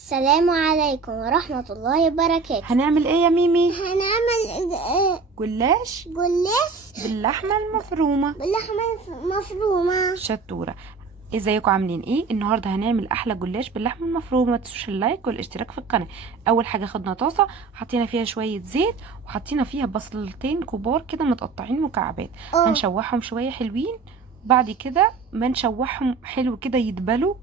السلام عليكم ورحمة الله وبركاته. هنعمل ايه يا ميمي؟ هنعمل جلاش جلاش باللحمه المفرومه. باللحمة المفرومة. شطوره. ازيكم عاملين ايه؟ النهارده هنعمل احلى جلاش باللحمه المفرومه. متنسوش اللايك والاشتراك في القناه. اول حاجه خدنا طاسه، حطينا فيها شويه زيت، وحطينا فيها بصلتين كبار كده متقطعين مكعبات. هنشوحهم شويه حلوين. بعد كده ما نشوحهم حلو كده يدبلوا،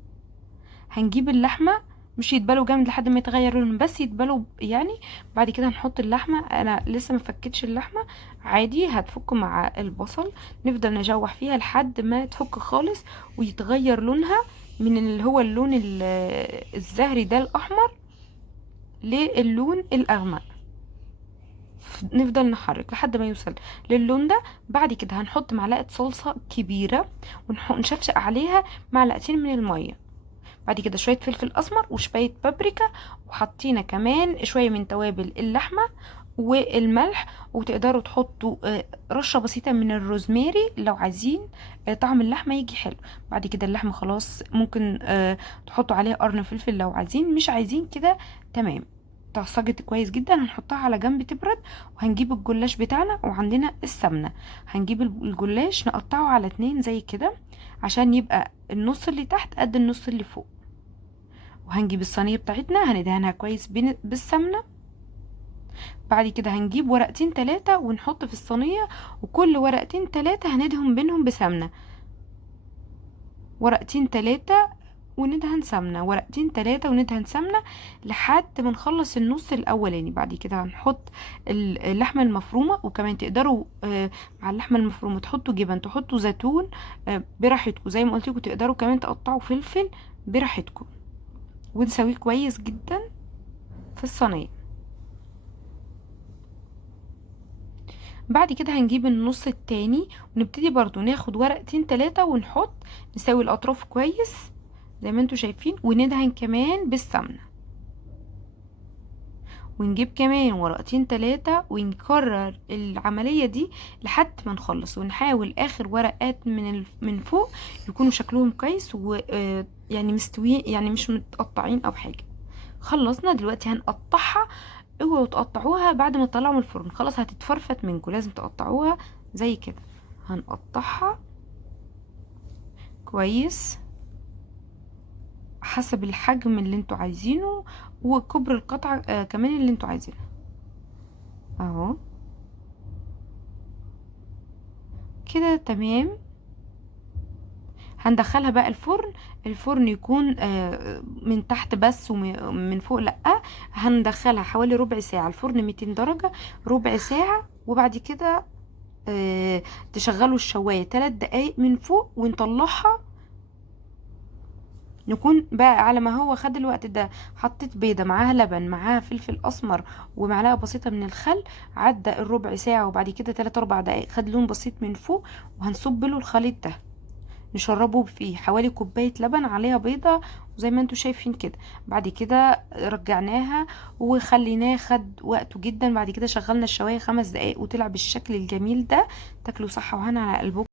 هنجيب اللحمه، مش يتبلوا جامد لحد ما يتغير لونهم، بس يتبلوا يعني. بعد كده هنحط اللحمه، انا لسه ما فكتش اللحمه، عادي هتفك مع البصل. نفضل نشوح فيها لحد ما تفك خالص ويتغير لونها من اللي هو اللون الزهري ده الاحمر للون الاغمق. نفضل نحرك لحد ما يوصل للون ده. بعد كده هنحط معلقه صلصه كبيره ونشفشق عليها معلقتين من الميه. بعد كده شويه فلفل اسمر وشويه بابريكا، وحطينا كمان شويه من توابل اللحمه والملح. وتقدروا تحطوا رشه بسيطه من الروزماري لو عايزين طعم اللحمه يجي حلو. بعد كده اللحمه خلاص ممكن تحطوا عليها قرن فلفل لو عايزين، مش عايزين كده تمام. تعصجت كويس جدا، هنحطها على جنب تبرد. وهنجيب الجلاش بتاعنا، وعندنا السمنه. هنجيب الجلاش نقطعه على 2 زي كده، عشان يبقى النص اللي تحت قد النص اللي فوق. وهنجيب الصينية بتاعتنا هندهنها كويس بالسمنة. بعد كده هنجيب ورقتين 3 ونحط في الصينية، وكل ورقتين 3 هندهن بينهم بسمنة. ورقتين 3 وندهن سمنة، ورقتين 3 وندهن سمنة لحد ما نخلص النص الأولاني. بعد كده هنحط اللحمة المفرومة، وكمان تقدروا مع اللحمة المفرومة تحطوا جبن، تحطوا زيتون براحتكم. زي ما قلت لكم تقدروا كمان تقطعوا فلفل براحتكم، ونسويه كويس جدا في الصينية. بعد كده هنجيب النص التاني، ونبتدي برضو ناخد ورقتين 3 ونحط، نسوي الأطراف كويس زي ما انتوا شايفين، وندهن كمان بالسمنة. ونجيب كمان ورقتين 3 ونكرر العملية دي لحد ما نخلص. ونحاول آخر ورقات من فوق يكونوا شكلهم كويس، و يعني مستويين، يعني مش متقطعين أو حاجة. خلصنا دلوقتي هنقطعها. اوعوا تقطعوها بعد ما تطلعوا من الفرن، خلاص هتتفرفت منكم، لازم تقطعوها زي كده. هنقطعها كويس حسب الحجم اللي انتوا عايزينه، وكبر القطعة كمان اللي انتوا عايزينه اهو كده تمام. هندخلها بقى الفرن. الفرن يكون من تحت بس ومن فوق لأ. هندخلها حوالي ربع ساعة، الفرن 200 درجة، ربع ساعة. وبعد كده تشغلوا الشواية 3 دقايق من فوق ونطلعها. نكون بقى على ما هو خد الوقت ده حطيت بيضة معاها لبن معاها فلفل اسمر ومعلقة بسيطة من الخل، عدى الربع ساعة. وبعد كده 3 4 دقايق خد لون بسيط من فوق، وهنصب له الخليط ده نشربه فيه حوالي كوباية لبن عليها بيضة، وزي ما انتوا شايفين كده. بعد كده رجعناها وخليناه خد وقته جدا. بعد كده شغلنا الشواية 5 دقايق وطلع بالشكل الجميل ده. تاكلوا صحة وهنا على قلبكم.